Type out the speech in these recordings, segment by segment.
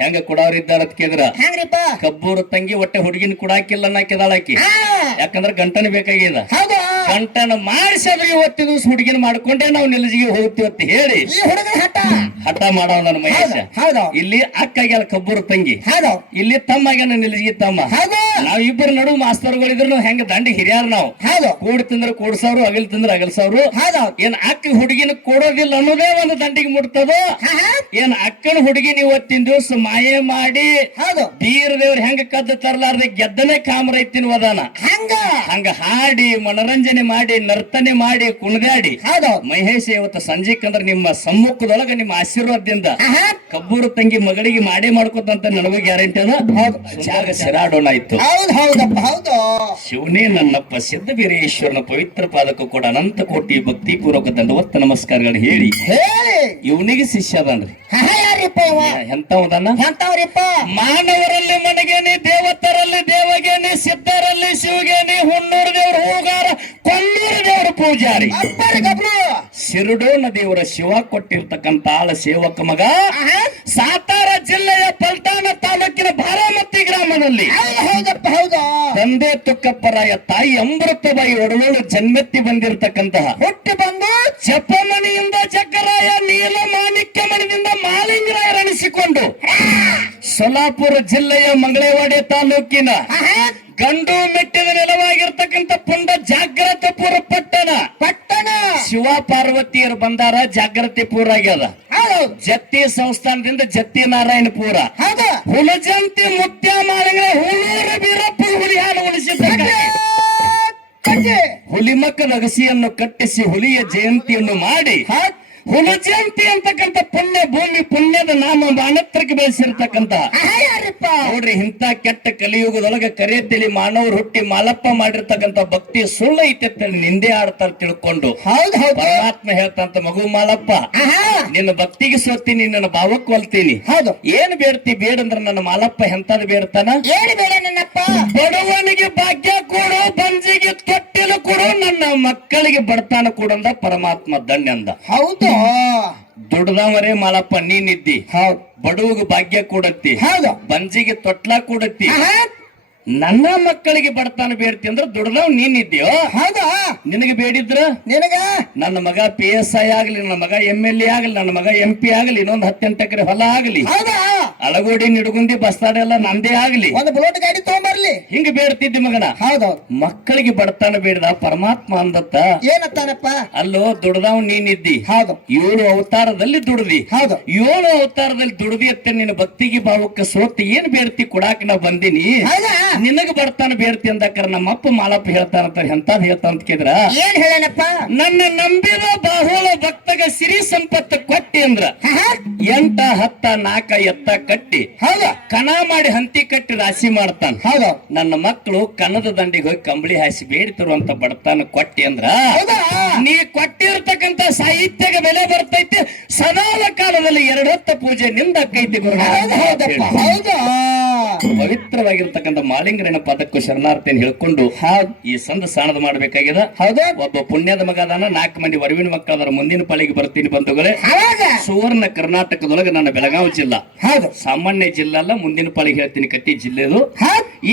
ಹೆಂಗ ಕೊಡವ್ರಿದ್ದಾರ ಅಂತ ಕೇಳಿದ್ರ ಹೆಂಗ್ರಿಪ್ಪ ಕಬ್ಬೂರು ತಂಗಿ ಒಟ್ಟೆ ಹುಡುಗಿನ ಕುಡಾಕಿಲ್ಲ ನಾಕಿದಾಳಾಕಿ ಯಾಕಂದ್ರ ಗಂಟನ ಬೇಕಾಗ್ಯದ ಹೌದು ಗಂಟನ ಮಾಡಿಸಿದ್ರೆ ಇವತ್ತು ದಿವಸ ಹುಡುಗಿನ ಮಾಡ್ಕೊಂಡೇ ನಾವು ನಿಲ್ಜಿಗೆ ಹೋಗ್ತೀವಿ ಅಂತ ಹೇಳಿ ಈ ಹುಡುಗನ ಹಠ ಮಾಡವ ನನ್ನ ಮಹೇಶ ಹೌದು ಇಲ್ಲಿ ಅಕ್ಕ ಆಗ್ಯಾಳ ಕಬ್ಬೂರು ತಂಗಿ ಹೌದು ಇಲ್ಲಿ ತಮ್ಮ ಆಗ್ಯಾನ ನಿಲ್ಜಿಗೆ ತಮ್ಮ ಹೌದು ನಾವ್ ಇಬ್ಬರು ನಡು ಮಾಸ್ತರ್ಗಳಿದ್ರು ಹೆಂಗ ದಂಡಿ ಹಿರಿಯಾರ ನಾವು ಹೌದು ಕೂಡ್ ತಿಂದ್ರ ಕೂಡ್ಸವ್ರು ಅಗಲ್ ತಿಂದ್ರ ಅಗಲ್ಸವ್ರು ಹೌದು ಏನ್ ಅಕ್ಕ ಹುಡುಗಿನ ಕೊಡೋದಿಲ್ಲ ಅನ್ನೋದೇ ಒಂದು ದಂಡಿಗೆ ಮುಟ್ತದೋ ಏನ್ ಅಕ್ಕನ ಹುಡುಗಿನ ಇವತ್ತಿನ ದಿವಸ ಮಾಯೆ ಮಾಡಿ ಹೌದು ಬೀರ ದೇವ್ರ ಹೆಂಗ ಕದ್ದು ತರಲಾರ್ದೆ ಗೆದ್ದನೆ ಕಾಮರ ಐತಿನ ವದಾನ ಹಂಗ ಹಾಡಿ ಮನರಂಜನೆ ಮಾಡಿ ನರ್ತನೆ ಮಾಡಿ ಕುಣಿದಾಡಿ ಹೌದು ಮಹೇಶ್ ಇವತ್ತು ಸಂಜೆಕ್ ಅಂದ್ರ ನಿಮ್ಮ ಸಮ್ಮುಖದೊಳಗ ನಿಮ್ಮ ಆಶೀರ್ವಾದದಿಂದ ಕಬ್ಬೂರು ತಂಗಿ ಮಗಳಿಗೆ ಮಾಡೇ ಮಾಡ್ಕೋತಂತ ನನಗೂ ಗ್ಯಾರಂಟಿ ಅದ ಜಾಗ ಸಿರಾಡೋಣ ಆಯ್ತು ಹೌದು ಹೌದಪ್ಪ ಹೌದು ಶಿವನೇ ನನ್ನಪ್ಪ ಸಿದ್ಧ ವೀರೇಶ್ವರನ ಪವಿತ್ರ ಪಾದಕ್ಕೂ ಕೂಡ ಅನಂತ ಕೋಟಿ ಭಕ್ತಿ ಪೂರ್ವಕ ದಂಡವತ್ತ ನಮಸ್ಕಾರಗಳು ಹೇಳಿ ಇವನಿಗೆ ಶಿಷ್ಯ ಅದನ್ರಿ ಯಾರಿಪ್ಪ ಎಂತವದನ್ನ ಎಂತವ್ರಿಪ್ಪ ಮಾನವರಲ್ಲಿ ಮನಗೇನಿ ದೇವತರಲ್ಲಿ ದೇವಗೇನಿ ಸಿದ್ಧರಲ್ಲಿ ಶಿವಗೇನಿ ಹುಣ್ಣೂರು ದೇವ್ರ ಹೂಗಾರ ಕೊಲ್ಲೂರು ದೇವ್ರ ಪೂಜಾರಿ ಸಿರುಡೋನ ದೇವರ ಶಿವ ಕೊಟ್ಟಿರ್ತಕ್ಕಂತ ಆಳ ಸೇವಕ ಮಗ ಸಾತಾರ ಜಿಲ್ಲೆಯ ಪಲ್ಟಾಣ ತಾಲೂಕಿನ ಬಾರಾಮತಿ ಗ್ರಾಮದಲ್ಲಿ ಹೌದಪ್ಪ ಹೌದು ತಂದೆ ತುಕ್ಕಪ್ಪರಾಯ ತಾಯಿ ಅಮೃತಬಾಯಿ ಒಡಲೋಳು ಜನ್ಮೆತ್ತಿ ಬಂದಿರತಕ್ಕಂತಹ ಹುಟ್ಟಿ ಬಂದು ಜಪಮಣಿಯಿಂದ ಚಕ್ಕರಾಯ ನೀಲ ಮಾಣಿಕ್ಯ ಮಣಿದಿಂದ ಮಾಲಿಂಗರಾಯರಣಿಸಿಕೊಂಡು ಸೊಲಾಪುರ ಜಿಲ್ಲೆಯ ಮಂಗಳೇವಾಡಿ ತಾಲೂಕಿನ ಗಂಡು ಮೆಟ್ಟಿದ ನೆಲವಾಗಿರ್ತಕ್ಕಂಥ ಪುಂಡ ಜಾಗ್ರತಪುರ ಪಟ್ಟಣ ಶಿವ ಪಾರ್ವತಿಯರು ಬಂದಾರ ಜಾಗ್ರತಿಪುರ ಆಗ್ಯದ ಜತ್ತಿ ಸಂಸ್ಥಾನದಿಂದ ಜತ್ತಿ ನಾರಾಯಣಪುರ ಹುಲಜಂತಿ ಮುತ್ಯ ಮಾಲಿಂಗ ಹುಳೂರು ಬೀರಪ್ಪ ಹುಲಿ ಹಾಲು ಉಳಿಸಿದ್ದ ಹುಲಿಮಕ್ಕದ ಅಗಸಿಯನ್ನು ಕಟ್ಟಿಸಿ ಹುಲಿಯ ಜಯಂತಿಯನ್ನು ಮಾಡಿ ಹುಲಜಯಂತಿ ಅಂತಕ್ಕಂಥ ಪುಣ್ಯ ಭೂಮಿ ಪುಣ್ಯದ ನಾಮ ಮಾನತ್ರಕ್ಕೆ ಬೆಳೆಸಿರ್ತಕ್ಕಂತ ನೋಡ್ರಿ ಇಂಥ ಕೆಟ್ಟ ಕಲಿಯುಗದೊಳಗೆ ಕರೆಯತ್ತೇಳಿ ಮಾನವರು ಹುಟ್ಟಿ ಮಾಲಪ್ಪ ಮಾಡಿರ್ತಕ್ಕಂಥ ಭಕ್ತಿ ಸುಳ್ಳು ಐತೆ ನಿಂದೆ ಆಡ್ತಾರ ತಿಳ್ಕೊಂಡು ಹೌದು ಪರಮಾತ್ಮ ಹೇಳ್ತಂತ ಮಗು ಮಾಲಪ್ಪ ನಿನ್ನ ಭಕ್ತಿಗೆ ಸೋತೀನಿ ನನ್ನ ಭಾವಕ್ಕೆ ಒಲ್ತೀನಿ ಹೌದು ಏನ್ ಬೇಡ್ತಿ ಬೇಡಂದ್ರ ನನ್ನ ಮಾಲಪ್ಪ ಎಂತದ್ ಬೇಡ್ತಾನ ಏನು ಬೇಡ ನನ್ನಪ್ಪ ಬಡವನಿಗೆ ಭಾಗ್ಯ ಕೊಡು ಬಂಜಿಗೆ ತೊಟ್ಟಿಲು ಕೊಡು ನನ್ನ ಮಕ್ಕಳಿಗೆ ಬಡತಾನ ಕೊಡಂದ ಪರಮಾತ್ಮ ದಂಡ ಅಂದ ಹೌದು ದುಡ್ದವರೇ ಮಾಲಪ್ಪ ನೀನಿದ್ದಿ ಹೌದು ಬಡವಿಗೆ ಭಾಗ್ಯ ಕೊಡತ್ತಿ ಹೌದು ಬಂಜಿಗೆ ತೊಟ್ಲಾ ಕೊಡತ್ತಿ ನನ್ನ ಮಕ್ಕಳಿಗೆ ಬಡತಾನ ಬೇಡ್ತಿ ಅಂದ್ರ ದುಡ್ದವ್ ನೀನಿದ್ಯೋ ಹೌದಾ ನಿನಗೆ ಬೇಡಿದ್ರ ನಿನಗ ನನ್ನ ಮಗ PSI ಆಗ್ಲಿ ನನ್ನ ಮಗ MLA ಆಗ್ಲಿ ನನ್ನ ಮಗ MP ಆಗ್ಲಿ ಇನ್ನೊಂದ್ 10 ಎಕರೆ ಹೊಲ ಆಗ್ಲಿ ಅಳಗೋಡಿ ನಿಡುಗುಂದಿ ಬಸ್ತಾಡ ಎಲ್ಲ ನಂದೇ ಆಗ್ಲಿ ಒಂದು ಬುಲೆಟ್ ಗಾಡಿ ತಗೊಂಬರ್ಲಿ ಹಿಂಗ ಬೇಡ್ತಿದ್ದಿ ಮಗನ ಹೌದು ಮಕ್ಕಳಿಗೆ ಬಡತಾನ ಬೇಡ್ದ ಪರಮಾತ್ಮ ಅಂದತ್ತ ಏನತ್ತಾನಪ್ಪ ಅಲ್ಲೋ ದುಡ್ದವ್ ನೀನಿದ್ದಿ ಹೌದು 7 ಅವತಾರದಲ್ಲಿ ದುಡ್ದಿ ಹೌದು 7 ಅವತಾರದಲ್ಲಿ ದುಡ್ದಿ ಅತ್ತ ನಿನ್ನ ಭಕ್ತಿಗೆ ಭಾವಕ್ಕೆ ಸೋತಿ ಏನ್ ಬೇಡ್ತಿ ಕೊಡಾಕ ನಾ ಬಂದಿನಿ ನಿನಗ ಬರ್ತಾನ ಬೇಡ್ತಿ ಅಂದಕ್ಕಾರ ನಮ್ಮಪ್ಪ ಮಾಲಪ್ಪ ಹೇಳ್ತಾರಂತ ಎಂತಾದ್ ಹೇಳ್ತಾರಂತ ಕೇಳಿದ್ರ ಏನ್ ಹೇಳನಪ್ಪ ನನ್ನ ನಂಬಿದ ಬಾಹುಳ ಭಕ್ತಗ ಸಿರಿ ಸಂಪತ್ತು ಕೊಟ್ಟಿ ಅಂದ್ರ 8 10 4 ಎತ್ತ ಕಟ್ಟಿ ಹೌದಾ ಕಣ ಮಾಡಿ ಹಂತಿ ಕಟ್ಟಿ ರಾಶಿ ಮಾಡ್ತಾನ ಹೌದು ನನ್ನ ಮಕ್ಕಳು ಕನ್ನದ ದಂಡಿಗೆ ಹೋಗಿ ಕಂಬಳಿ ಹಾಸಿ ಬೇಡ್ತಿರುವಂತ ಬಡತಾನ ಕೊಟ್ಟಿ ಅಂದ್ರ ನೀ ಕೊಟ್ಟಿರ್ತಕ್ಕಂತ ಸಾಹಿತ್ಯಗ ಬೆಲೆ ಬರ್ತೈತಿ ಸದಾಲ ಕಾಲದಲ್ಲಿ 2 ಹೊತ್ತ ಪೂಜೆ ನಿಂದ ಅಕ್ಕೈತಿ ಗುರು ಹೌದಾ ಪವಿತ್ರವಾಗಿರ್ತಕ್ಕಂಥ ಮಾಲಿಂಗರನ ಪದಕ್ಕೂ ಶರಣಾರ್ಥಿಯನ್ನು ಹೇಳ್ಕೊಂಡು ಈ ಸಂದ ಸಾಣದ ಮಾಡ್ಬೇಕಾಗ್ಯದ ಹೌದಾ ಒಬ್ಬ ಪುಣ್ಯದ ಮಗ ಅದಾನ 4 ಮಂದಿ ವರವಿನ ಮಕ್ಕಳದಾರ ಮುಂದಿನ ಪಾಳಿಗೆ ಬರ್ತೀನಿ ಬಂಧುಗಳೇ ಸುವರ್ಣ ಕರ್ನಾಟಕದೊಳಗೆ ನನ್ನ ಬೆಳಗಾವಿ ಜಿಲ್ಲಾ ಸಾಮಾನ್ಯ ಜಿಲ್ಲಾ ಅಲ್ಲ ಮುಂದಿನ ಪಾಳಿಗೆ ಹೇಳ್ತೀನಿ ಕಟ್ಟಿ ಜಿಲ್ಲೆದು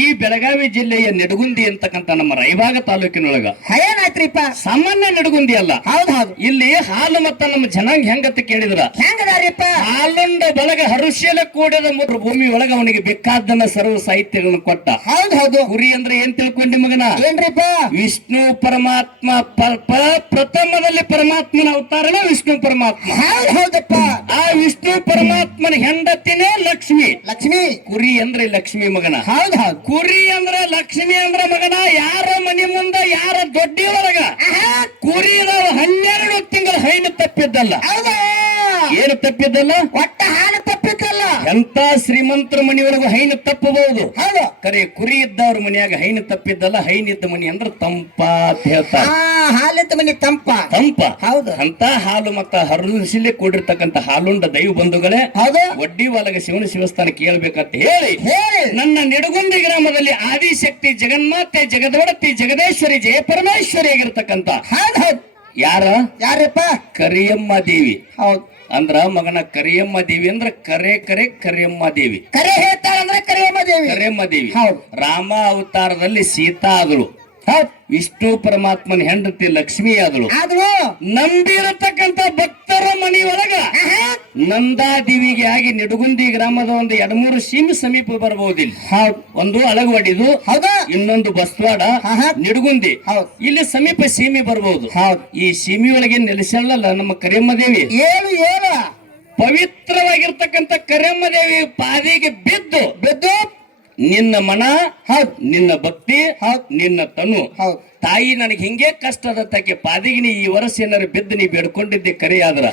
ಈ ಬೆಳಗಾವಿ ಜಿಲ್ಲೆಯ ನಿಡಗುಂದಿ ಅಂತಕ್ಕಂಥ ನಮ್ಮ ರಾಯಬಾಗ ತಾಲೂಕಿನೊಳಗ ಏನಾಯ್ತ್ರಿಪ್ಪ ಸಾಮಾನ್ಯ ನಿಡಗುಂದಿ ಅಲ್ಲ ಹೌದು ಇಲ್ಲಿ ಹಾಲು ಮತ್ತ ನಮ್ಮ ಜನಾಂಗ ಹೆಂಗತ್ತ ಕೇಳಿದ್ರ ಹೆಂಗದಾರಿಪ್ಪ ಹಾಲುಂಡ ಬಳಗ ಹರುಷಿಯಲ ಕೂಡದ ಮೂರು ಭೂಮಿ ಒಳಗ ಅವನಿಗೆ ಬೇಕಾದನ್ನ ಸರ್ವ ಸಾಹಿತ್ಯಗಳನ್ನು ಕೊಟ್ಟ ಹೌದು ಕುರಿ ಅಂದ್ರೆ ಏನ್ ತಿಳ್ಕೊಂಡಿ ಮಗನ ಏನ್ರಿಪ್ಪ ವಿಷ್ಣು ಪರಮಾತ್ಮ ಪ್ರಥಮದಲ್ಲಿ ಪರಮಾತ್ಮನ ಅವತಾರನೇ ವಿಷ್ಣು ಪರಮಾತ್ಮ ಹೌದಪ್ಪ ಆ ವಿಷ್ಣು ಪರಮಾತ್ಮನ ಹೆಂಡತಿನೇ ಲಕ್ಷ್ಮಿ ಲಕ್ಷ್ಮಿ ಕುರಿ ಅಂದ್ರೆ ಲಕ್ಷ್ಮಿ ಮಗನ ಹೌದು ಕುರಿ ಅಂದ್ರೆ ಲಕ್ಷ್ಮಿ ಅಂದ್ರೆ ಮಗನ ಯಾರ ಮನೆ ಮುಂದ ಯಾರ ದೊಡ್ಡಿ ಒಳಗ ಕುರಿ 12 ತಿಂಗಳ ಹೈನು ತಪ್ಪಿದ್ದಲ್ಲ ಏನು ತಪ್ಪಿದ್ದಲ್ಲ ಒಟ್ಟ ಹಾಲು ತಪ್ಪಿದ್ದಲ್ಲ ಎಂತ ಶ್ರೀಮಂತರ ಮನೆಯೊಳಗೂ ಹೈನು ತಪ್ಪಬಹುದು ಕರೆ ಕುರಿ ಇದ್ದವ್ರ ಮನೆಯಾಗ ಹೈನು ತಪ್ಪಿದ್ದಲ್ಲ ಹೈನಿದ್ದ ಮನಿ ಅಂದ್ರ ತಂಪ ಅಂತ ಹೇಳ್ತಾರೆ ಹಾಲಿದ್ದ ಮನಿ ತಂಪ ಹೌದು ಅಂತ ಹಾಲು ಮತ್ತ ಹರುಸಿಲೆ ಕೂಡಿರ್ತಕ್ಕಂಥ ಹಾಲುಂಡ ದೈವ ಬಂಧುಗಳೇ ಒಡ್ಡಿ ಒಳಗ ಶಿವನ ಶಿವಸ್ಥಾನ ಕೇಳ್ಬೇಕಂತ ಹೇಳಿ ನನ್ನ ನಿಡಗುಂದಿ ಗ್ರಾಮದಲ್ಲಿ ಆದಿಶಕ್ತಿ ಜಗನ್ಮಾತೆ ಜಗದೊಡತಿ ಜಗದೇಶ್ವರಿ ಜಯಪರಮೇಶ್ವರಿ ಆಗಿರ್ತಕ್ಕಂಥ ಯಾರಪ್ಪ ಕರಿಯಮ್ಮ ದೇವಿ ಅಂದ್ರ ಮಗನ ಕರಿಯಮ್ಮ ದೇವಿ ಅಂದ್ರ ಕರೆ ಕರೆ ಕರಿಯಮ್ಮ ದೇವಿ. ಕರೆ ಹೇಳ್ತಾಳ ಅಂದ್ರೆ ಕರಿಯಮ್ಮ ದೇವಿ. ಕರಿಯಮ್ಮ ದೇವಿ ಹೌದು. ರಾಮ ಅವತಾರದಲ್ಲಿ ಸೀತಾ ಆದಳು. ಹೌದು. ವಿಷ್ಣು ಪರಮಾತ್ಮನ ಹೆಂಡತಿ ಲಕ್ಷ್ಮಿ ಆದಳು. ಆದ್ರೂ ನಂಬಿರತಕ್ಕಂತ ಭಕ್ತರ ಮನೆಯೊಳಗ ನಂದಾದೇವಿಗೆ ಆಗಿ ನಿಡಗುಂದಿ ಗ್ರಾಮದ ಒಂದು 2-3 ಸೀಮೆ ಸಮೀಪ ಬರಬಹುದಿಲ್ಲ. ಒಂದು ಅಳಗವಾಡಿದು, ಹೌದಾ, ಇನ್ನೊಂದು ಬಸ್ವಾಡ, ನಿಡಗುಂದಿ, ಇಲ್ಲಿ ಸಮೀಪ ಸೀಮೆ ಬರಬಹುದು. ಈ ಸೀಮೆಯೊಳಗೆ ನೆಲೆಸಲ್ಲ ನಮ್ಮ ಕರಿಯಮ್ಮ ದೇವಿ. ಏನು ಏನು ಪವಿತ್ರವಾಗಿರ್ತಕ್ಕಂಥ ಕರಿಯಮ್ಮ ದೇವಿ ಪಾದಿಗೆ ಬಿದ್ದು ಬಿದ್ದು ನಿನ್ನ ಮನ, ನಿನ್ನ ಭಕ್ತಿ, ನಿನ್ನ ತನು, ತಾಯಿ ನನಗೆ ಹಿಂಗೆ ಕಷ್ಟ ಅದಕ್ಕೆ ಪಾದಿಗೆ ನೀ ಈ ವರ್ಷ ಏನಾರು ಬಿದ್ದು ನೀ ಬೇಡ್ಕೊಂಡಿದ್ದೆ ಕರೆ ಆದ್ರ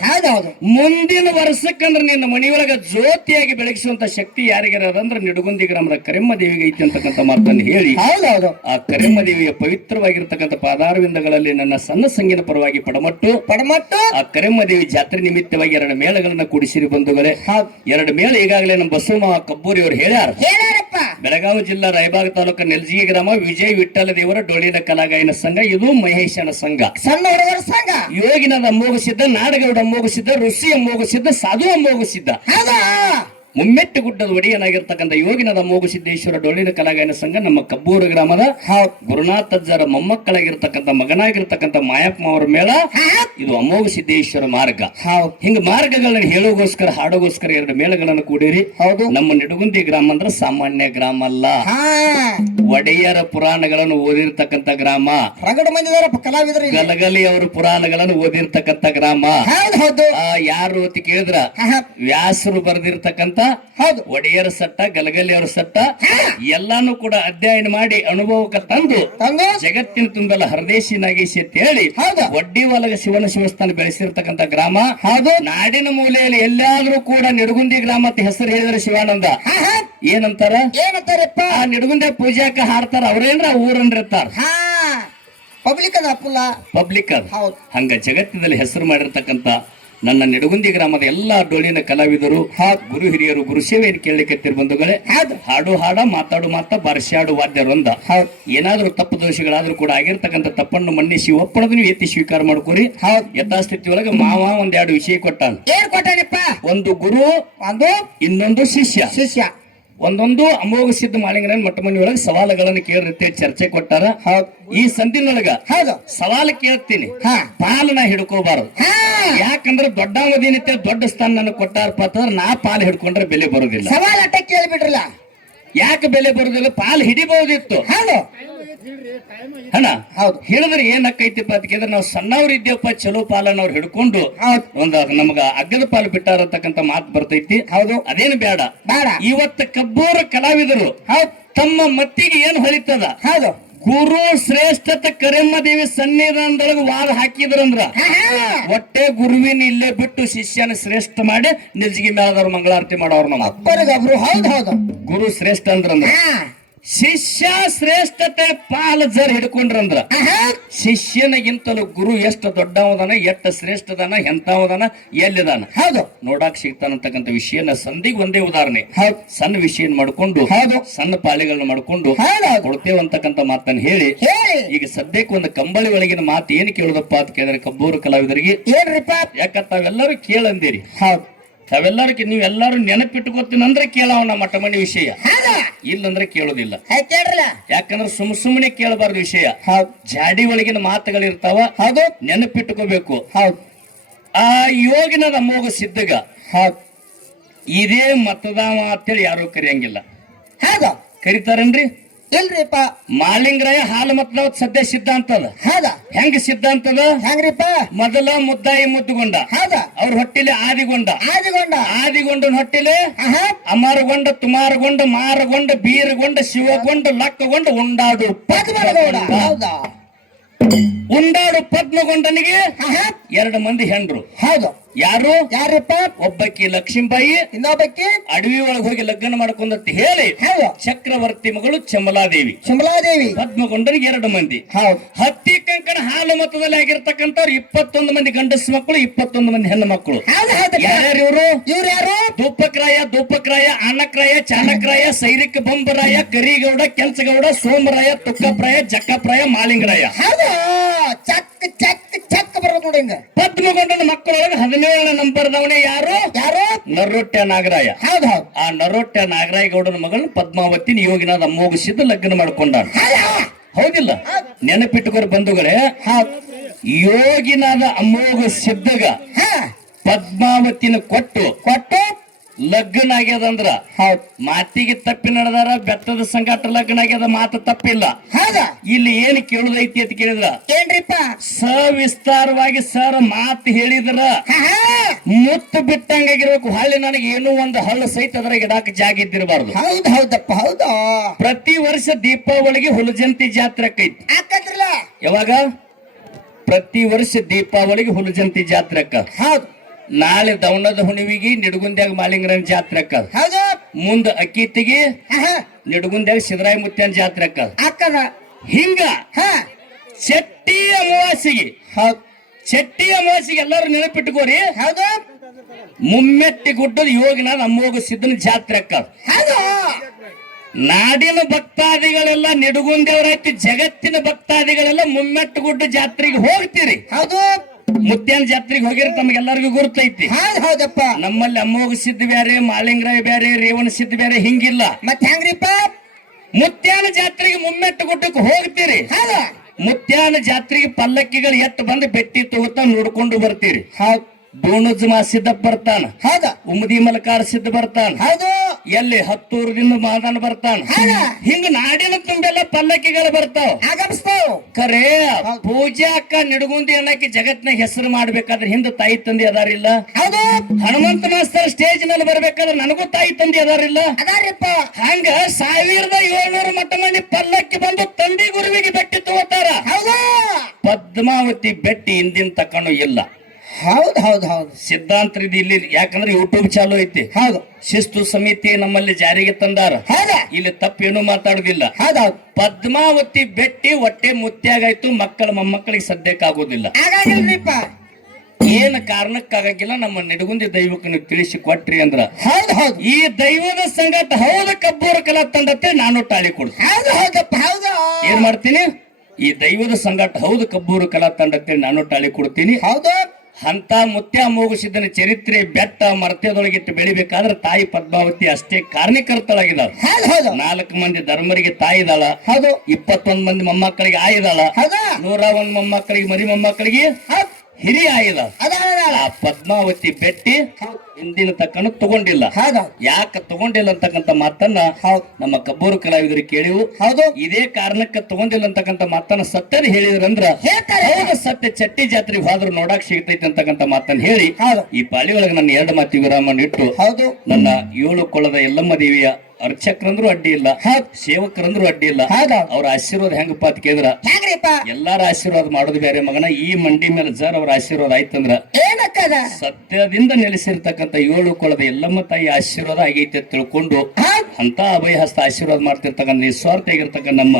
ಮುಂದಿನ ವರ್ಷಕ್ಕಂದ್ರೆ ನಿನ್ನ ಮನೆಯೊಳಗ ಜ್ಯೋತಿಯಾಗಿ ಬೆಳಗಿಸುವಂತ ಶಕ್ತಿ ಯಾರಿಗಾರಂದ್ರೆ ನಿಡಗುಂದಿ ಗ್ರಾಮದ ಕರಿಯಮ್ಮ ದೇವಿಗೆ ಐತಿ ಅಂತಕ್ಕಂಥ ಮಾತನ್ನು ಹೇಳಿ ಆ ಕರಿಯಮ್ಮ ದೇವಿಯ ಪವಿತ್ರವಾಗಿರ್ತಕ್ಕಂಥ ಪಾದಾರವಿಂದಗಳಲ್ಲಿ ನನ್ನ ಸಣ್ಣ ಸಂಗಿನ ಪರವಾಗಿ ಪಡಮಟ್ಟು ಆ ಕರಿಯಮ್ಮ ದೇವಿ ಜಾತ್ರೆ ನಿಮಿತ್ತವಾಗಿ 2 ಮೇಳಗಳನ್ನ ಕೂಡಿಸಿರಿ ಬಂಧುಗಳೇ. 2 ಮೇಳ ಈಗಾಗಲೇ ನಮ್ಮ ಬಸವಮ್ಮ ಕಬ್ಬೂರಿ ಅವರು ಹೇಳ್ಯಾರ. ಬೆಳಗಾವಿ ಜಿಲ್ಲಾ ರಾಯಬಾಗ ತಾಲೂಕು ನೆಲಜಿಗೆ ಗ್ರಾಮ ವಿಜಯ ವಿಠ್ಠಲ ದೇವರ ಡೊಳ್ಳಿನ ಕಲಾಗಾಯನ ಸಂಘ, ಇದು ಮಹೇಶನ ಸಂಘ, ಸಣ್ಣ ಹುಡುಗರ ಸಂಘ. ಯೋಗಿನದ ಅಮ್ಮೋಗಿಸಿದ್ದ, ನಾಡಗೌಡ ಅಮ್ಮೋಗಿಸಿದ್ದ, ಋಷಿ ಅಮ್ಮೋಗಿಸಿದ್ದ, ಸಾಧು ಅಮ್ಮೋಗಿಸಿದ್ದ, ಮುಮ್ಮೆಟ್ಟು ಗುಡ್ಡದ ಒಡೆಯನಾಗಿರ್ತಕ್ಕಂಥ ಯೋಗಿನದ ಅಮ್ಮೋಗಸಿದ್ದೇಶ್ವರ ಡೊಳ್ಳಿನ ಕಲಾಗಾಯನ ಸಂಘ ನಮ್ಮ ಕಬ್ಬೂರು ಗ್ರಾಮದ ಗುರುನಾಥ ಅಜ್ಜರ ಮೊಮ್ಮಕ್ಕಳಾಗಿರ್ತಕ್ಕಂಥ ಮಗನಾಗಿರ್ತಕ್ಕಂಥ ಮಾಯಪ್ಪ ಅವರ ಮೇಳ. ಇದು ಅಮ್ಮೋಗಸಿದ್ದೇಶ್ವರ ಮಾರ್ಗ. ಹಿಂಗ ಮಾರ್ಗಗಳನ್ನ ಹೇಳೋಗೋಸ್ಕರ ಹಾಡೋಗೋಸ್ಕರ 2 ಮೇಳಗಳನ್ನು ಕೂಡಿರಿ. ಹೌದು, ನಮ್ಮ ನಿಡಗುಂದಿ ಗ್ರಾಮ ಅಂದ್ರೆ ಸಾಮಾನ್ಯ ಗ್ರಾಮ ಅಲ್ಲ, ಒಡೆಯರ ಪುರಾಣಗಳನ್ನು ಓದಿರ್ತಕ್ಕಂಥ ಗ್ರಾಮ, ಕಲಾವಿದರು ಗಲಗಲಿ ಅವರ ಪುರಾಣಗಳನ್ನು ಓದಿರ್ತಕ್ಕಂಥ ಗ್ರಾಮ. ಯಾರು ಅಂತ ಕೇಳಿದ್ರ ವ್ಯಾಸರು ಬರೆದಿರ್ತಕ್ಕಂಥ ಒಡೆಯರ ಸಟ್ಟ, ಗಲಗಲಿ ಅವರ ಸಟ್ಟ ಎಲ್ಲಾನು ಕೂಡ ಅಧ್ಯಯನ ಮಾಡಿ ಅನುಭವಕ್ಕೆ ತಂದು ಜಗತ್ತಿನ ತುಂಬೆಲ್ಲ ಹರದೇಶಿ ನಾಗೇಶಿ ಅಂತ ಹೇಳಿ ಒಡ್ಡಿ ಒಳಗ ಶಿವನ ಶಿವಸ್ಥಾನ ಬೆಳೆಸಿರ್ತಕ್ಕಂಥ ಗ್ರಾಮ. ನಾಡಿನ ಮೂಲೆಯಲ್ಲಿ ಎಲ್ಲಾದ್ರೂ ಕೂಡ ನಿಡಗುಂದಿ ಗ್ರಾಮ ಅಂತ ಹೆಸರು ಹೇಳಿದ್ರೆ ಶಿವಾನಂದ ಏನಂತಾರ? ಆ ನಿಡಗುಂದಿ ಪೂಜಾಕ ಹಾಡ್ತಾರ, ಅವ್ರೇನ್ರ ಊರನ್ರಿರ್ತಾರ, ಪಬ್ಲಿಕ್ ಅದ. ಹಂಗ ಜಗತ್ತಿನಲ್ಲಿ ಹೆಸರು ಮಾಡಿರ್ತಕ್ಕಂಥ ನನ್ನ ನಿಡಗುಂದಿ ಗ್ರಾಮದ ಎಲ್ಲಾ ಡೊಳ್ಳಿನ ಕಲಾವಿದರು, ಗುರು ಹಿರಿಯರು, ಗುರು ಸೇವೆಯನ್ನು ಕೇಳಲಿಕ್ಕೆ ಬಂಧುಗಳೇ, ಹಾಡು ಹಾಡ, ಮಾತಾಡು ಮಾತ, ಬಾರಿಸಾಡು ವಾದ್ಯರೊಂದ. ಏನಾದ್ರೂ ತಪ್ಪು ದೋಷಗಳಾದ್ರೂ ಕೂಡ ಆಗಿರ್ತಕ್ಕಂಥ ತಪ್ಪನ್ನು ಮನ್ನಿಸಿ ಒಪ್ಪಣದ ನೀವು ಎತ್ತಿ ಸ್ವೀಕಾರ ಮಾಡ್ಕೋರಿ. ಯಥಾಸ್ಥಿತಿ ಒಳಗೆ ಮಾವ 2 ವಿಷಯ ಕೊಟ್ಟಾನ. ಒಂದು ಗುರು, ಇನ್ನೊಂದು ಶಿಷ್ಯ. ಒಂದೊಂದು ಅಮೋಘ ಸಿದ್ಧ ಮಾಳಿಂಗನ ಮಟ್ಟ ಮನೆಯೊಳಗೆ ಸವಾಲುಗಳನ್ನು ಕೇಳಿರುತ್ತೆ, ಚರ್ಚೆ ಕೊಟ್ಟಾರ. ಈ ಸಂದಿನೊಳಗ ಸವಾಲು ಕೇಳ್ತೀನಿ, ಪಾಲನ ಹಿಡ್ಕೋಬಾರದು. ಯಾಕಂದ್ರೆ ದೊಡ್ಡ ಅವಧಿನಿತ್ಯ ದೊಡ್ಡ ಸ್ಥಾನ ನನಗೆ ಕೊಟ್ಟಾರಪ್ಪ ಅಂತಂದ್ರೆ ನಾ ಪಾಲು ಹಿಡ್ಕೊಂಡ್ರೆ ಬೆಲೆ ಬರುದಿಲ್ಲ. ಸವಾಲ್ ಅಟ್ಟ ಕೇಳ್ಬಿಡ್ರಲ್ಲ, ಯಾಕೆ ಬೆಲೆ ಬರುದಿಲ್ಲ? ಪಾಲು ಹಿಡಿಬಹುದಿತ್ತು ಹಣ. ಹೇಳಿದ್ರೆ ಏನಕ್ಕೈತಿಪ್ಪ ಅಂತಂದ್ರೆ ನಾವು ಸಣ್ಣವ್ರು ಇದ್ದೇವಪ್ಪ, ಚಲೋ ಪಾಲನ ಅವ್ರು ಹಿಡ್ಕೊಂಡು ಒಂದು ನಮಗ ಅಗ್ಗದ ಪಾಲು ಬಿಟ್ಟಾರತಕ್ಕಂತ ಮಾತು ಬರ್ತೈತಿ. ಹೌದು, ಅದೇನು ಬೇಡ. ಇವತ್ತು ಕಬ್ಬೂರ ಕಲಾವಿದರು ತಮ್ಮ ಮತ್ತಿಗೆ ಏನು ಹೊಳಿತದ? ಹೌದು, ಗುರು ಶ್ರೇಷ್ಠತೆ ಕರಿಯಮ್ಮ ದೇವಿ ಸನ್ನಿಧಾನದೊಳಗೆ ವಾದ ಹಾಕಿದ್ರಂದ್ರ ಒಟ್ಟೆ ಗುರುವಿನ ಇಲ್ಲೇ ಬಿಟ್ಟು ಶಿಷ್ಯನ ಶ್ರೇಷ್ಠ ಮಾಡಿ ನಿಲ್ಜಿಗೆ ಮೇಳದವ್ರು ಮಂಗಳಾರತಿ ಮಾಡೋರು. ನಮ್ಮ ಗುರು ಶ್ರೇಷ್ಠ ಅಂದ್ರಂದ್ರ ಶಿಷ್ಯ ಶ್ರೇಷ್ಠತೆ ಪಾಲ ಜರ್ ಹಿಡ್ಕೊಂಡ್ರಂದ್ರ ಶಿಷ್ಯನಿಗಿಂತಲೂ ಗುರು ಎಷ್ಟು ದೊಡ್ಡವದಾನ, ಎಷ್ಟು ಶ್ರೇಷ್ಠದಾನ, ಎಂತವದಾನ, ಎಲ್ಲಿದಾನ ನೋಡಾಕ್ ಸಿಗ್ತಾನಂತಕ್ಕಂಥ ವಿಷಯನ ಸಂಧಿಗೆ ಒಂದೇ ಉದಾಹರಣೆ. ಸಣ್ಣ ವಿಷಯ ಮಾಡ್ಕೊಂಡು ಸಣ್ಣ ಪಾಳಿಗಳನ್ನ ಮಾಡ್ಕೊಂಡು ಕೊಡ್ತೇವಂತಕ್ಕಂಥ ಮಾತನ್ನ ಹೇಳಿ ಈಗ ಸದ್ಯಕ್ಕೆ ಒಂದು ಕಂಬಳಿ ಒಳಗಿನ ಮಾತು ಏನ್ ಕೇಳುದಪ್ಪ ಅಂತ ಕೇಳಿದ್ರೆ ಕಬ್ಬೂರು ಕಲಾವಿದರಿಗೆ ಯಾಕ ತಾವೆಲ್ಲರೂ ಕೇಳಂದಿರಿ. ತಾವೆಲ್ಲರಿಗೆ ನೀವೆಲ್ಲರೂ ನೆನಪಿಟ್ಟುಕೊತೀನಿ ಅಂದ್ರೆ ಕೇಳವನ ಮಠ ಮನಿ ವಿಷಯ, ಇಲ್ಲಂದ್ರೆ ಕೇಳೋದಿಲ್ಲ. ಯಾಕಂದ್ರೆ ಸುಮ್ಮನೆ ಕೇಳಬಾರ್ದು ವಿಷಯ. ಜಾಡಿ ಒಳಗಿನ ಮಾತುಗಳಿರ್ತಾವ, ಅದು ನೆನಪಿಟ್ಟುಕೋಬೇಕು. ಆ ಯೋಗಿನದ ಅಮೋಘ ಸಿದ್ಧಗ ಇದೇ ಮತದಾವ ಅಂತೇಳಿ ಯಾರು ಕರಿಯಂಗಿಲ್ಲ. ಕರಿತಾರನ್ರಿ? ಇಲ್ರಿಪ್ಪ. ಮಾಲಿಂಗರಾಯ ಹಾಲು ಮತ ಸದ್ಯ ಸಿದ್ಧಾಂತ ಅದ. ಹೆಂಗ ಸಿದ್ಧಾಂತ ಅದ? ಹೆಂಗ್ರಿಪ್ಪ? ಮೊದಲ ಮುದ್ದಾಯಿ ಮುದ್ದುಗೊಂಡ, ಅವ್ರ ಹೊಟ್ಟಿಲೆ ಆದಿಗೊಂಡನ ಹೊಟ್ಟಿಲೆ ಅಮರಗೊಂಡ, ತುಮಾರಗೊಂಡ, ಮಾರಗೊಂಡ, ಬೀರಗೊಂಡ, ಶಿವಗೊಂಡ, ಲಕ್ಕಗೊಂಡ, ಉಂಡಾಡು ಪದ್ಮಗೊಂಡನಿಗೆ 2 ಮಂದಿ ಹೆಂಡ್ರು. ಯಾರಪ್ಪ? ಒಬ್ಬಕ್ಕಿ ಲಕ್ಷ್ಮೀಬಾಯಿ, ಇನ್ನೊಬ್ಬಕ್ಕಿ ಅಡವಿ ಒಳಗೆ ಹೋಗಿ ಲಗ್ನ ಮಾಡ್ಕೊಂಡಂತ ಹೇಳಿ ಚಕ್ರವರ್ತಿ ಮಗಳು ಚಮಲಾದೇವಿ. ಪದ್ಮಗೊಂಡನಿಗೆ 2 ಮಂದಿ. ಹತ್ತಿ ಕಂಕಣ ಹಾಲು ಮತದಲ್ಲಿ ಆಗಿರ್ತಕ್ಕಂಥವ್ರು 21 ಮಂದಿ ಗಂಡಸ ಮಕ್ಕಳು, 21 ಮಂದಿ ಹೆಣ್ಣು ಮಕ್ಕಳು. ಯಾರ್ಯಾರು ಇವ್ರು? ಯಾರು? ದೂಪಕ್ರಾಯ, ಆನಕ್ರಾಯ, ಚಾಣಕ್ರಾಯ, ಸೈರಿಕ ಬೊಂಬರಾಯ, ಕರಿಗೌಡ, ಕೆಂಚಗೌಡ, ಸೋಮರಾಯ, ತುಕ್ಕಪ್ರಾಯ, ಜಕ್ಕಪ್ರಾಯ, ಮಾಲಿಂಗರಾಯ. ಚಕ್ ಚಕ್ ಚಕ್ ಬರೋದು ನೋಡಿ ಹಿಂಗ. ಪದ್ಮಗೊಂಡನ ಮಕ್ಕಳೊಳಗೆ 17ನೇ ನಂಬರ್ದವನೇ ಯಾರು? ಯಾರು? ನರೊಟ್ಟೆ ನಾಗರಾಯ. ಹೌದು ಹೌದು. ಆ ನರೊಟ್ಟೆ ನಾಗರಾಯ ಗೌಡನ ಮಗಳನ್ನ ಪದ್ಮಾವತಿನ ಯೋಗಿನಾഥ್ ಅಮ್ಮೋಗಿಸಿದ್ದು ಲಗ್ನ ಮಾಡ್ಕೊಂಡಾನ. ಹೌದಿಲ್ಲ? ನೆನಪಿಟ್ಟುಕೊರ ಬಂಧುಗಳೇ, ಹೌದು. ಯೋಗಿನಾದ ಅಮೋಘ ಸಿದ್ಧಗ ಹಾ ಪದ್ಮಾವತಿನ ಕೊಟ್ಟು ಕೊಟ್ಟು ಲಗ್ನ ಆಗ್ಯದಂದ್ರ ಹೌದು. ಮಾತಿಗೆ ತಪ್ಪಿ ನಡೆದಾರ, ಬೆತ್ತದ ಸಂಗಾಟ ಲಗ್ನ ಆಗ್ಯದ, ಮಾತು ತಪ್ಪಿಲ್ಲ. ಹೌದಾ? ಇಲ್ಲಿ ಏನ್ ಕೇಳುದೈತಿ ಅಂತ ಕೇಳಿದ್ರ ಏನ್ರಿಪ್ಪ? ಸವಿಸ್ತಾರವಾಗಿ ಸರ್ ಮಾತು ಹೇಳಿದ್ರ ಹಾ ಹಾ. ಮುತ್ತು ಬಿಟ್ಟಂಗಾಗಿರ್ಬೇಕು. ಹಳ್ಳಿ ನನಗೆ ಏನೋ ಒಂದು ಹಳ್ಳ ಸಹಿತ ಅದ್ರಾಗ ಇಡಾಕ ಜಾಗ ಇದ್ದಿರಬಾರ್ದು. ಹೌದು ಹೌದಪ್ಪ ಹೌದಾ. ಪ್ರತಿ ವರ್ಷ ದೀಪಾವಳಿಗೆ ಹುಲಜಂತಿ ಜಾತ್ರೆ ಆಕೈತಿ. ಹಾಕದ್ರಲ್ಲ. ಯಾವಾಗ? ಪ್ರತಿ ವರ್ಷ ದೀಪಾವಳಿಗೆ ಹುಲಜಂತಿ ಜಾತ್ರೆ ಅಕ್ಕ. ಹೌದು. ನಾಳೆ ದೌಣದ ಹುಣಿವಿಗೆ ನಿಡಗುಂದ್ಯಾಗ ಮಾಲಿಂಗರನ್ ಜಾತ್ರೆ ಅಕ್ಕ. ಹೌದು. ಮುಂದ ಅಕ್ಕಿತಿಗೆ ಹಾ ಹಾ. ನಿಡಗುಂದ್ಯಾಗ ಸಿದ್ದರಾಯ ಮುತ್ಯನ್ ಜಾತ್ರೆ ಅಕ್ಕ. ಹಾಕದ. ಹಿಂಗ ಹಾ ಚಟ್ಟಿ ಅಮಾವಾಸಿಗೆ, ಹೌದು. ಚಟ್ಟಿ ಅಮಾವಾಸಿಗೆ ಎಲ್ಲರೂ ನೆನಪಿಟ್ಟುಕೋರಿ. ಹೌದು ಮುಮ್ಮೆಟ್ಟಿ ಗುಡ್ಡದ ಯೋಗಿನಾಥ್ ಅಮ್ಮೋಗ ಸಿದ್ದನ ಜಾತ್ರೆ ಅಕ್ಕ. ಹೌದು. ನಾಡಿನ ಭಕ್ತಾದಿಗಳೆಲ್ಲ ನಿಡಗುಂದೇವರಾಯ್ತು, ಜಗತ್ತಿನ ಭಕ್ತಾದಿಗಳೆಲ್ಲ ಮುಮ್ಮೆಟ್ಟು ಗುಡ್ಡ ಜಾತ್ರೆಗೆ ಹೋಗ್ತೀರಿ. ಹೌದು. ಮುತ್ಯಾನ ಜಾತ್ರೆಗೆ ಹೋಗಿರಿ, ತಮಗೆಲ್ಲರಿಗೂ ಗುರುತೈತಿ. ಹೌದು ಹೌದಪ್ಪ. ನಮ್ಮಲ್ಲಿ ಅಮ್ಮೋಗ ಸಿದ್ಧ ಬ್ಯಾರೆ, ಮಾಲಿಂಗರಾಯ ಬ್ಯಾರೆ, ರೇವಣ ಸಿದ್ಧ ಬ್ಯಾರೆ, ಹಿಂಗಿಲ್ಲ. ಮತ್ತೆ ಹೆಂಗ್ರಿಪ್ಪ? ಮುತ್ಯಾನ ಜಾತ್ರೆಗೆ ಮುಮ್ಮೆಟ್ಟು ಗುಡ್ಡಕ್ಕೆ ಹೋಗ್ತೀರಿ. ಹೌದು. ಮುತ್ಯಾನ ಜಾತ್ರೆಗೆ ಪಲ್ಲಕ್ಕಿಗಳು ಎತ್ತು ಬಂದು ಬೆಟ್ಟಿ ತಗೋತಾ ನೋಡ್ಕೊಂಡು ಬರ್ತೀರಿ. ಹೌದು. ದೋಣುಜ್ಮ ಸಿದ್ಧ ಬರ್ತಾನ, ಹೌದಾ? ಉಮದಿ ಮಲಕಾರ ಸಿದ್ಧ ಬರ್ತಾನ, ಹೌದು. ಎಲ್ಲಿ ಹತ್ತೂರದಿಂದ ಮಾದಾನ ಬರ್ತಾನ. ಹೌದಾ? ಹಿಂಗ ನಾಡಿನ ತುಂಬೆಲ್ಲ ಪಲ್ಲಕ್ಕಿಗಳು ಬರ್ತಾವ. ಆಗಮಿಸ್ತಾವ್. ಖರೇ ಪೂಜಾ ಅಕ್ಕ ನಿಡಗುಂದಿ ಅನ್ನಕ್ಕೆ ಜಗತ್ನಾಗ ಹೆಸರು ಮಾಡ್ಬೇಕಾದ್ರೆ ಹಿಂದ ತಾಯಿ ತಂದೆ ಅದಾರಿಲ್ಲ. ಹೌದು. ಹನುಮಂತ ಮಾಸ್ತರ್ ಸ್ಟೇಜ್ ಮೇಲೆ ಬರ್ಬೇಕಾದ್ರೆ ನನಗೂ ತಾಯಿ ತಂದೆ ಅದಾರಿಲ್ಲ. ಅದಾರಿಪ್ಪ. ಹಂಗ 1700 ಮಟ್ಟ ಮಂದಿ ಪಲ್ಲಕ್ಕಿ ಬಂದು ತಂದೆ ಗುರುವಿಗೆ ಬೆಟ್ಟಿ ತಗೋತಾರ. ಹೌದು. ಪದ್ಮಾವತಿ ಬೆಟ್ಟಿ ಹಿಂದಿನ ತಕ್ಕನು ಇಲ್ಲ. ಹೌದು ಹೌದು ಹೌದು. ಸಿದ್ಧಾಂತ ಇಲ್ಲಿ, ಯಾಕಂದ್ರೆ ಯೂಟ್ಯೂಬ್ ಚಾಲು ಐತಿ. ಹೌದು. ಶಿಸ್ತು ಸಮಿತಿ ನಮ್ಮಲ್ಲಿ ಜಾರಿಗೆ ತಂದಾರ. ಹೌದಾ? ಇಲ್ಲಿ ತಪ್ಪೇನು ಮಾತಾಡುದಿಲ್ಲ. ಹೌದೌದು. ಪದ್ಮಾವತಿ ಬೆಟ್ಟಿ ಹೊಟ್ಟೆ ಮುತ್ಯಾಗಾಯ್ತು, ಮಕ್ಕಳ ಮೊಮ್ಮಕ್ಕಳಿಗೆ ಸದ್ಯಕ್ಕಾಗೋದಿಲ್ಲ. ಆಗಾಗಿಲ್ರಿಪ್ಪ. ಏನ್ ಕಾರಣಕ್ಕಾಗಂಗಿಲ್ಲ. ನಮ್ಮ ನಿಡಗುಂದಿ ದೈವಕ್ಕೆ ನೀವು ತಿಳಿಸಿ ಕೊಟ್ರಿ ಅಂದ್ರ ಹೌದು ಹೌದು. ಈ ದೈವದ ಸಂಗಟ ಹೌದು ಕಬ್ಬೂರ ಕಲಾ ತಂಡತ್ತೆ ನಾನು ತಾಳಿ ಕೊಡ್ತೀನಿ. ಹೌದು ಹೌದಪ್ಪ ಹೌದು. ಏನ್ ಮಾಡ್ತೀನಿ? ಈ ದೈವದ ಸಂಗಟ ಹೌದು ಕಬ್ಬೂರ ಕಲಾ ತಂಡತ್ತೆ ನಾನು ತಾಳಿ ಕೊಡ್ತೀನಿ. ಹೌದು. ಅಂತ ಮುತ್ಯ ಮೋಗಿಸಿದ್ದನ ಚರಿತ್ರೆ ಬೆಟ್ಟ ಮರ್ತ್ಯದೊಳಗಿಟ್ಟು ಬೆಳಿಬೇಕಾದ್ರೆ ತಾಯಿ ಪದ್ಮಾವತಿ ಅಷ್ಟೇ ಕಾರಣಕರ್ತಳಾಗಿದ್ದಾಳ. ಹೌದು ಹೌದು. 4 ಮಂದಿ ಧರ್ಮರಿಗೆ ತಾಯಿ ಇದಾಳ. ಹೌದು. 21 ಮಂದಿ ಮೊಮ್ಮಕ್ಕಳಿಗೆ ಆಯಿದಾಳ. ಹೌದಾ? 101 ಮೊಮ್ಮಕ್ಕಳಿಗೆ ಮರಿ ಮೊಮ್ಮಕ್ಕಳಿಗೆ ಹೌದು. ಹಿರಿಯ ಆಯಿದ. ಅದಾಳ. ಆ ಪದ್ಮಾವತಿ ಬೆಟ್ಟಿ ಹಿಂದಿನ ತಕ್ಕನು ತಗೊಂಡಿಲ್ಲ. ಹೌದು. ಯಾಕೆ ತಗೊಂಡಿಲ್ಲ ಅಂತಕ್ಕಂಥ ಮಾತನ್ನ ನಮ್ಮ ಕಬ್ಬೂರು ಕಲಾವಿದರು ಕೇಳಿವು. ಹೌದು. ಇದೇ ಕಾರಣಕ್ಕೆ ತಗೊಂಡಿಲ್ಲ ಅಂತಕ್ಕಂಥ ಮಾತನ್ನ ಸತ್ಯನ ಹೇಳಿದ್ರಂದ್ರ ಹೇಳ್ತಾರೆ. ಹೌದು ಸತ್ಯ ಚಟ್ಟಿ ಜಾತ್ರೆಗೆ ಹೋದ್ರು ನೋಡಾಕ್ ಸಿಗ್ತೈತಿ ಅಂತಕ್ಕಂಥ ಮಾತನ್ನ ಹೇಳಿ ಹೌದು. ಈ ಪಾಳಿ ಒಳಗೆ ನನ್ನ 2 ಮಾತಿ ವಿರಾಮನ ಇಟ್ಟು ಹೌದು. ನನ್ನ 7 ಕೊಳದ ಎಲ್ಲಮ್ಮ ದೇವಿಯ ಅರ್ಚಕರಂದ್ರು ಅಡ್ಡಿ ಇಲ್ಲ, ಸೇವಕರಂದ್ರು ಅಡ್ಡಿ ಇಲ್ಲ. ಅವ್ರ ಆಶೀರ್ವಾದ ಹೆಂಗಪ್ಪ ಅಂತ ಕೇಳಿದ್ರ ಹೆಂಗ್ರಿಪ್ಪ? ಎಲ್ಲಾರ ಆಶೀರ್ವಾದ ಮಾಡೋದು ಬೇರೆ ಮಗನ. ಈ ಮಂಡಿ ಮೇಲೆ ಜರ್ ಅವ್ರ ಆಶೀರ್ವಾದ ಆಯ್ತಂದ್ರ ಏನಕ್ಕದ? ಸತ್ಯದಿಂದ ನೆಲೆಸಿರ್ತಕ್ಕಂಥ 7 ಕೊಳದ ಎಲ್ಲಮ್ಮ ತಾಯಿ ಆಶೀರ್ವಾದ ಆಗೈತೆ ಅಂತ ತಿಳ್ಕೊಂಡು ಅಂತ ಅಭಯ ಹಸ್ತ ಆಶೀರ್ವಾದ ಮಾಡ್ತಿರ್ತಕ್ಕಂಥ ನಿಸ್ವಾರ್ಥ ಆಗಿರ್ತಕ್ಕಂಥ ನಮ್ಮ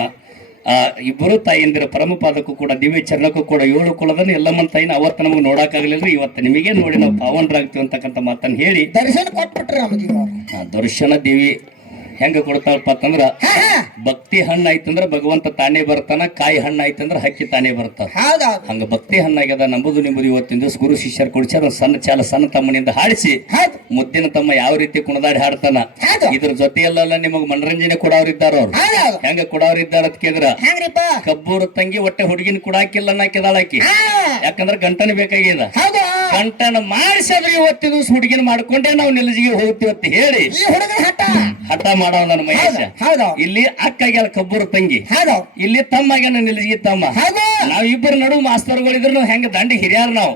ಇಬ್ಬರು ತಾಯಿಯಂದಿರ ಪರಮಪಾದಕ್ಕೂ ಕೂಡ ದಿವ್ಯ ಚರಣಕ್ಕೂ ಕೂಡ 7 ಕುಲದನ್ನು ಎಲ್ಲಮ್ಮನ ತಾಯಿನ ಅವತ್ತು ನಮಗೆ ನೋಡಕ್ಕಾಗಲಿಲ್ಲ. ಇವತ್ತು ನಿಮಗೆ ನೋಡಿ ನಾವು ಪಾವನರಾಗ್ತೀವಿ ಅಂತಕ್ಕಂಥ ಮಾತನ್ನು ಹೇಳಿ ದರ್ಶನ ಕೊಟ್ಬಿಟ್ರಿ ನಮಗೆ. ದರ್ಶನ ದೇವಿ ಹೆಂಗ ಕೊಡ್ತಾಳಪ್ಪ ಅಂತಂದ್ರ ಭಕ್ತಿ ಹಣ್ಣು ಆಯ್ತಂದ್ರ ಭಗವಂತ ತಾನೇ ಬರ್ತಾನ, ಕಾಯಿ ಹಣ್ಣು ಆಯ್ತಂದ್ರ ಹಕ್ಕಿ ತಾನೇ ಬರ್ತಾನ. ಹಂಗ ಭಕ್ತಿ ಹಣ್ಣಾಗ್ಯದ ನಂಬುದು ನಿಂಬುದು. ಇವತ್ತಿನ ದಿವಸ ಗುರು ಶಿಷ್ಯರು ಕುಡಿಸ್ಯಾರ ಸಣ್ಣ ತಮ್ಮನಿಂದ ಹಾಡಿಸಿ ಮುದ್ದಿನ ತಮ್ಮ ಯಾವ ರೀತಿ ಕುಣದಾಡಿ ಹಾಡ್ತಾನ. ಇದ್ರ ಜೊತೆಯಲ್ಲ ನಿಮಗ್ ಮನರಂಜನೆ ಕೊಡವ್ರಿದ್ದಾರ. ಅವ್ರು ಹೆಂಗ ಕೊಡವ್ರಿದ್ದಾರ ಅಂತ ಕೇಳಿದ್ರ ಕಬ್ಬೂರು ತಂಗಿ ಒಟ್ಟೆ ಹುಡುಗಿನ ಕುಡಾಕಿಲ್ಲ ನಾಕಿದಾಳಾಕಿ. ಯಾಕಂದ್ರ ಗಂಟನ ಬೇಕಾಗ್ಯದ. ಗಂಟನ ಮಾಡಿಸಿ ಅದ್ರ ಇವತ್ತಿನ ದಿವಸ ಹುಡುಗಿನ ಮಾಡ್ಕೊಂಡೇ ನಾವು ನಿಲಜಿಗೆ ಹೋಗ್ತೀವಿ ಅಂತ ಹೇಳಿ ಹಠ ಮಾಡವ ನನ್ನ ಮಹೇಶ. ಇಲ್ಲಿ ಅಕ್ಕಾಗ್ಯಾಲ ಕಬ್ಬೂರು ತಂಗಿ, ಇಲ್ಲಿ ತಮ್ಮ ಆಗ್ಯಾನ ನಿಲಜಿಗೆ ತಮ್ಮ. ನಾವ್ ಇಬ್ಬರು ನಡು ಮಾಸ್ತರ್ಗಳಿದ್ರು ಹೆಂಗ ದಂಡಿ ಹಿರಿಯಾರ ನಾವು.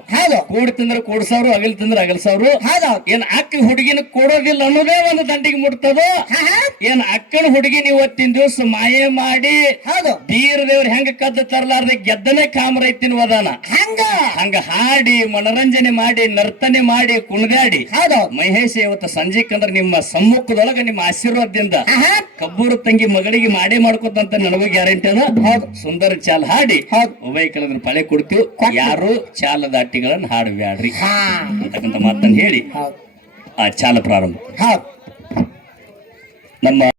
ಕೂಡ್ ತಿಂದ್ರ ಕೂಡ್ಸವ್ರು, ಅಗಲ್ ತಿಂದ್ರ ಅಗಲ್ಸವ್ರು. ಏನ್ ಅಕ್ಕ ಹುಡುಗಿನ ಕೊಡೋದಿಲ್ಲ ಅನ್ನೋದೇ ಒಂದು ದಂಡಿಗೆ ಮುಟ್ತದೋ, ಏನ್ ಅಕ್ಕನ ಹುಡುಗಿನ ಇವತ್ತಿನ ದಿವಸ ಮಾಯೆ ಮಾಡಿ ಬೀರ ದೇವ್ರ ಹೆಂಗ ಕದ್ದು ತರಲಾರ್ದೆ ಗೆದ್ದನೆ ಕಾಮರೈತಿನ ವದಾನ ಹಂಗ ಹಾಡಿ ಮನರಂಜನೆ ಮಾಡಿ ನರ್ತನೆ ಮಾಡಿ ಕುಣದಾಡಿ ಮಹೇಶ ಇವತ್ತು ಸಂಜೆಕ್ ಅಂದ್ರೆ ನಿಮ್ಮ ಸಮ್ಮುಖದೊಳಗ ನಿಮ್ಮ ಆಶೀರ್ವಾದದಿಂದ ಕಬ್ಬೂರು ತಂಗಿ ಮಗಳಿಗೆ ಮಾಡೇ ಮಾಡ್ಕೊತಂತ ನನಗೂ ಗ್ಯಾರಂಟಿ ಅದ. ಸುಂದರ ಚಾಲ್ ಹಾಡಿ ಉಭಯ ಕಲದ್ರ ಪಳೆ ಕೊಡ್ತೀವಿ. ಯಾರು ಚಾಲ ದಾಟಿಗಳನ್ನ ಹಾಡಬ್ಯಾಡ್ರಿ ಅಂತಕ್ಕಂಥ ಮಾತನ್ನ ಹೇಳಿ ಆ ಚಾಲ ಪ್ರಾರಂಭ. ನಮ್ಮ